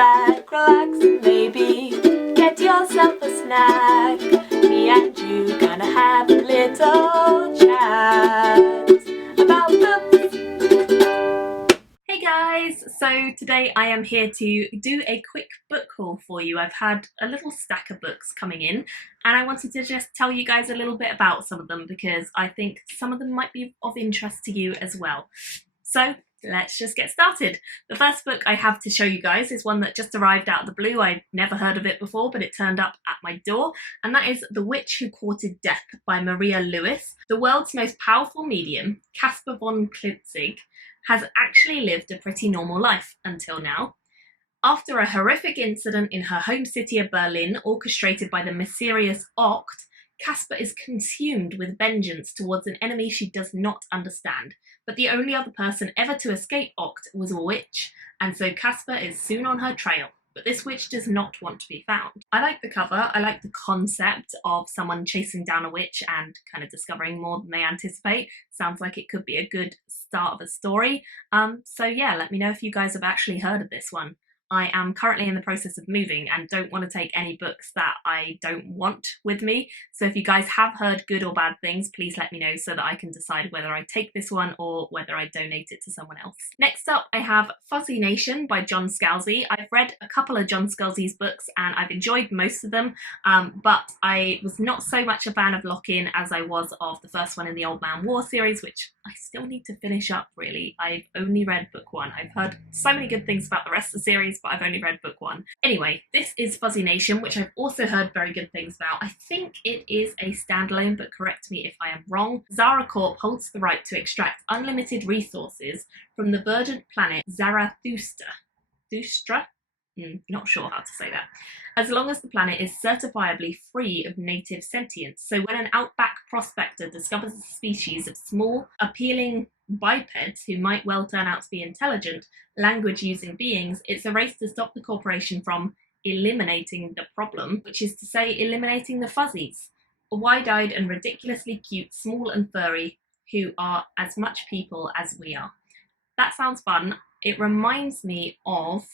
back, relax, and maybe get yourself a snack. Me and you gonna have a little chat about books. Hey guys, so today I am here to do a quick book haul for you. I've had a little stack of books coming in and I wanted to just tell you guys a little bit about some of them because I think some of them might be of interest to you as well. So let's just get started. The first book I have to show you guys is one that just arrived out of the blue. I'd never heard of it before, but it turned up at my door, and that is The Witch Who Courted Death by Maria Lewis. The world's most powerful medium, Caspar von Klitzig, has actually lived a pretty normal life until now. After a horrific incident in her home city of Berlin, orchestrated by the mysterious Oct, Caspar is consumed with vengeance towards an enemy she does not understand. But the only other person ever to escape Oct was a witch, and so Caspar is soon on her trail. But this witch does not want to be found. I like the cover, I like the concept of someone chasing down a witch and kind of discovering more than they anticipate. Sounds like it could be a good start of a story. So yeah, let me know if you guys have actually heard of this one. I am currently in the process of moving and don't want to take any books that I don't want with me. So if you guys have heard good or bad things, please let me know so that I can decide whether I take this one or whether I donate it to someone else. Next up, I have Fuzzy Nation by John Scalzi. I've read a couple of John Scalzi's books and I've enjoyed most of them, but I was not so much a fan of Lock-In as I was of the first one in the Old Man War series, which I still need to finish up really. I've only read book one. I've heard so many good things about the rest of the series, but I've only read book one. Anyway, this is Fuzzy Nation, which I've also heard very good things about. I think it is a standalone, but correct me if I am wrong. Zara Corp holds the right to extract unlimited resources from the verdant planet Zarathustra. Not sure how to say that. As long as the planet is certifiably free of native sentience. So when an outback prospector discovers a species of small, appealing bipeds who might well turn out to be intelligent, language-using beings, it's a race to stop the corporation from eliminating the problem, which is to say eliminating the fuzzies, a wide-eyed and ridiculously cute, small and furry, who are as much people as we are. That sounds fun. It reminds me of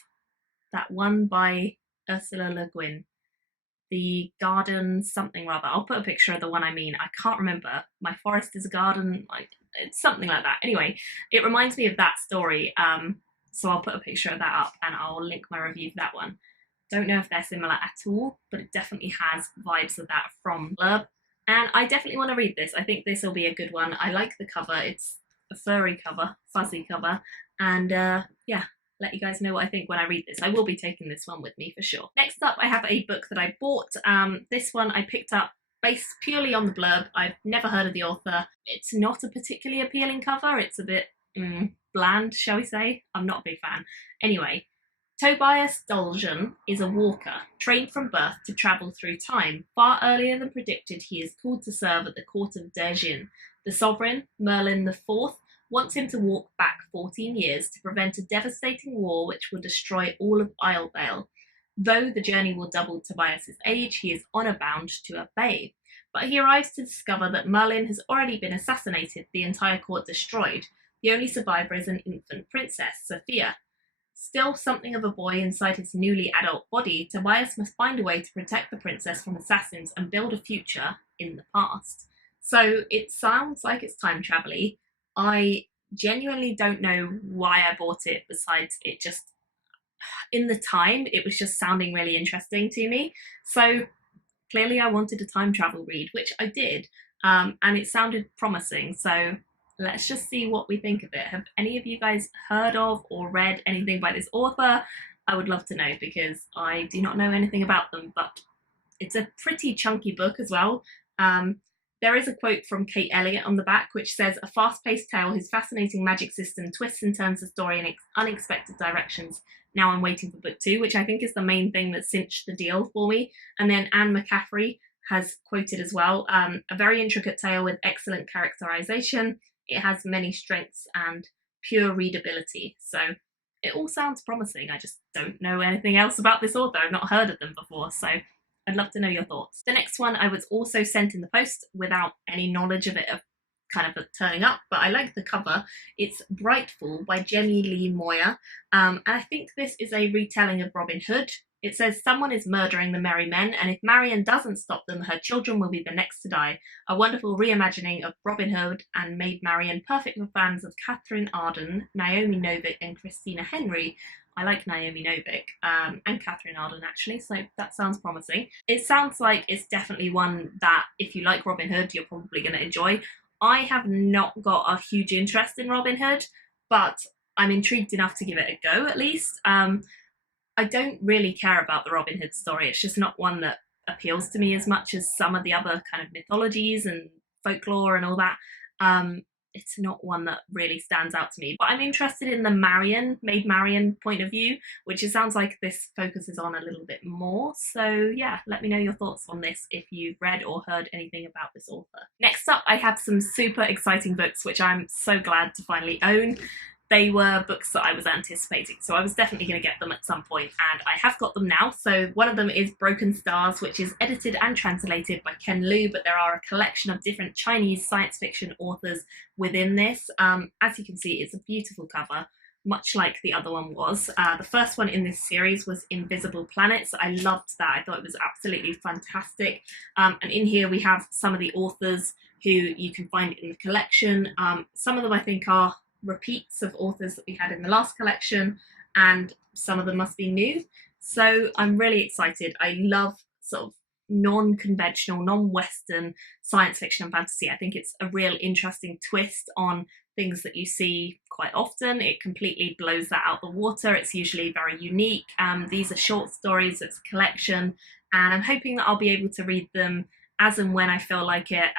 that one by Ursula Le Guin, The Garden something rather. I'll put a picture of the one I mean. I can't remember. My Forest is a Garden, it's something like that. Anyway, it reminds me of that story, so I'll put a picture of that up and I'll link my review for that one. Don't know if they're similar at all, but it definitely has vibes of that from blurb, and I definitely want to read this. I think this will be a good one. I like the cover. It's a furry cover, fuzzy cover, and yeah, let you guys know what I think when I read this. I will be taking this one with me for sure. Next up, I have a book that I bought. This one I picked up based purely on the blurb. I've never heard of the author. It's not a particularly appealing cover. It's a bit bland, shall we say. I'm not a big fan. Anyway, Tobias Dolgen is a walker, trained from birth to travel through time. Far earlier than predicted, he is called to serve at the court of Dergin. The sovereign, Merlin IV, wants him to walk back 14 years to prevent a devastating war which will destroy all of Isledale. Though the journey will double Tobias's age, he is honour bound to obey. But he arrives to discover that Merlin has already been assassinated, the entire court destroyed. The only survivor is an infant princess, Sophia. Still something of a boy inside his newly adult body, Tobias must find a way to protect the princess from assassins and build a future in the past. So it sounds like it's time travel-y. I genuinely don't know why I bought it, besides it just, in the time, it was just sounding really interesting to me. So clearly I wanted a time travel read, which I did, and it sounded promising. So let's just see what we think of it. Have any of you guys heard of or read anything by this author? I would love to know because I do not know anything about them, but it's a pretty chunky book as well. There is a quote from Kate Elliott on the back which says, "A fast-paced tale whose fascinating magic system twists and turns the story in unexpected directions. Now I'm waiting for book 2, which I think is the main thing that cinched the deal for me." And then Anne McCaffrey has quoted as well, "A very intricate tale with excellent characterization. It has many strengths and pure readability." So it all sounds promising. I just don't know anything else about this author. I've not heard of them before, so I'd love to know your thoughts. The next one I was also sent in the post without any knowledge of it kind of turning up, but I like the cover. It's Brightfall by Jenny Lee Moyer, and I think this is a retelling of Robin Hood. It says, someone is murdering the merry men, and if Marian doesn't stop them, her children will be the next to die. A wonderful reimagining of Robin Hood and made Marian perfect for fans of Catherine Arden, Naomi Novik and Christina Henry. I like Naomi Novik and Catherine Arden actually, so that sounds promising. It sounds like it's definitely one that if you like Robin Hood, you're probably going to enjoy. I have not got a huge interest in Robin Hood, but I'm intrigued enough to give it a go at least. I don't really care about the Robin Hood story. It's just not one that appeals to me as much as some of the other kind of mythologies and folklore and all that. It's not one that really stands out to me. But I'm interested in the Maid Marian point of view, which it sounds like this focuses on a little bit more. So yeah, let me know your thoughts on this if you've read or heard anything about this author. Next up, I have some super exciting books, which I'm so glad to finally own. They were books that I was anticipating, so I was definitely going to get them at some point, and I have got them now. So one of them is Broken Stars, which is edited and translated by Ken Liu, but there are a collection of different Chinese science fiction authors within this. As you can see, it's a beautiful cover, much like the other one was. The first one in this series was Invisible Planets. I loved that. I thought it was absolutely fantastic. And in here we have some of the authors who you can find in the collection. Some of them I think are repeats of authors that we had in the last collection, and some of them must be new. So I'm really excited. I love sort of non-conventional, non-Western science fiction and fantasy. I think it's a real interesting twist on things that you see quite often. It completely blows that out the water. It's usually very unique. These are short stories, it's a collection, and I'm hoping that I'll be able to read them as and when I feel like it,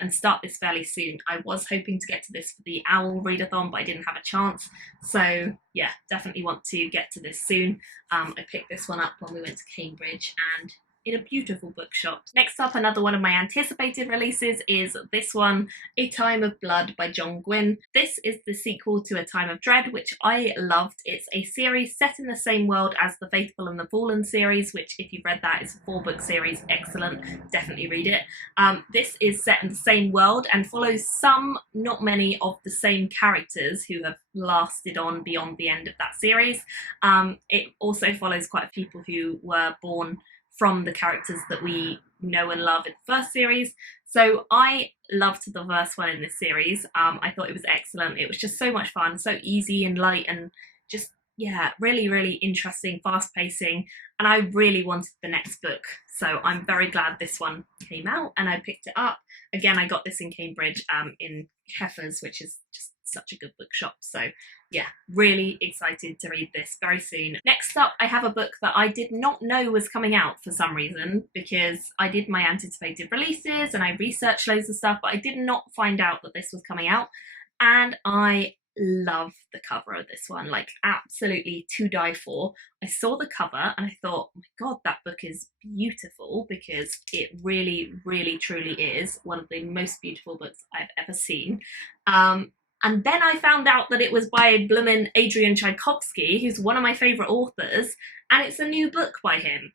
and start this fairly soon. I was hoping to get to this for the OWL readathon, but I didn't have a chance. So yeah, definitely want to get to this soon. I picked this one up when we went to Cambridge and in a beautiful bookshop. Next up, another one of my anticipated releases is this one, A Time of Blood by John Gwynne. This is the sequel to A Time of Dread, which I loved. It's a series set in the same world as the Faithful and the Fallen series, which if you've read that is a 4-book series, excellent, definitely read it. This is set in the same world and follows some, not many, of the same characters who have lasted on beyond the end of that series. It also follows quite a few people who were born from the characters that we know and love in the first series. So I loved the first one in this series. I thought it was excellent. It was just so much fun, so easy and light and just, yeah, really, really interesting, fast pacing. And I really wanted the next book. So I'm very glad this one came out and I picked it up. Again, I got this in Cambridge in Heifers, which is just such a good bookshop. So yeah, really excited to read this very soon. Next up, I have a book that I did not know was coming out for some reason, because I did my anticipated releases and I researched loads of stuff, but I did not find out that this was coming out. And I love the cover of this one, like absolutely to die for. I saw the cover and I thought, oh my god, that book is beautiful, because it really, really, truly is one of the most beautiful books I've ever seen. And then I found out that it was by bloomin' Adrian Tchaikovsky, who's one of my favourite authors, and it's a new book by him.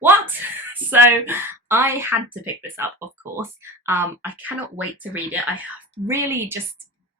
What? So I had to pick this up, of course. I cannot wait to read it.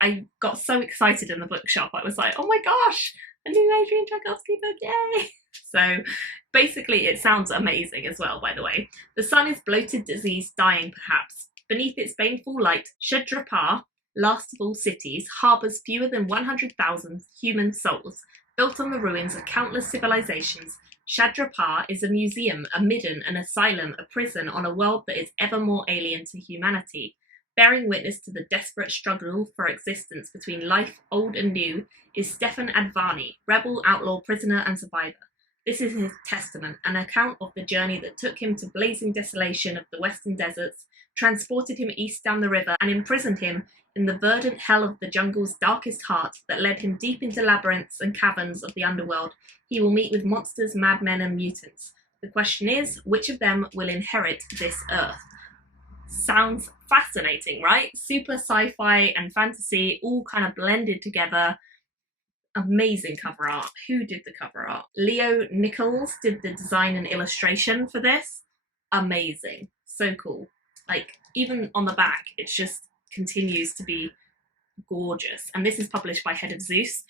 I got so excited in the bookshop. I was like, oh my gosh, a new Adrian Tchaikovsky book, yay! So basically it sounds amazing as well, by the way. The sun is bloated, diseased, dying perhaps. Beneath its baneful light, Shadrapar, last of all cities, harbours fewer than 100,000 human souls. Built on the ruins of countless civilizations, Shadrapar is a museum, a midden, an asylum, a prison on a world that is ever more alien to humanity. Bearing witness to the desperate struggle for existence between life old and new is Stefan Advani, rebel, outlaw, prisoner and survivor. This is his testament, an account of the journey that took him to blazing desolation of the western deserts, transported him east down the river and imprisoned him in the verdant hell of the jungle's darkest heart that led him deep into labyrinths and caverns of the underworld. He will meet with monsters, madmen and mutants. The question is, which of them will inherit this earth? Sounds fascinating, right? Super sci-fi and fantasy all kind of blended together. Amazing cover art. Who did the cover art? Leo Nichols did the design and illustration for this. Amazing. So cool. Like, even on the back, it's just continues to be gorgeous. And this is published by Head of Zeus,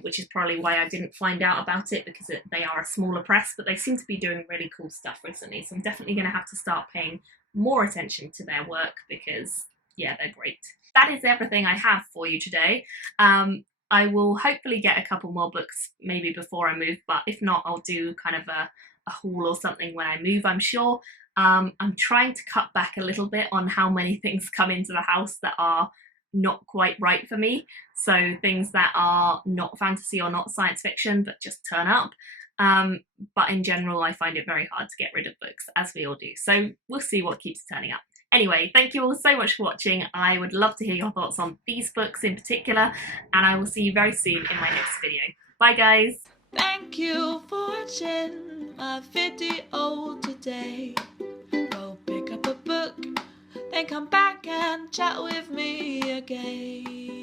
which is probably why I didn't find out about it, because they are a smaller press, but they seem to be doing really cool stuff recently. So I'm definitely going to have to start paying more attention to their work, because yeah, they're great. That is everything I have for you today. I will hopefully get a couple more books maybe before I move, but if not, I'll do kind of a haul or something when I move, I'm sure. I'm trying to cut back a little bit on how many things come into the house that are not quite right for me. So things that are not fantasy or not science fiction, but just turn up. But in general, I find it very hard to get rid of books, as we all do. So we'll see what keeps turning up. Anyway, thank you all so much for watching. I would love to hear your thoughts on these books in particular, and I will see you very soon in my next video. Bye guys! Thank you for watching my video today. Go pick up a book, then come back and chat with me again.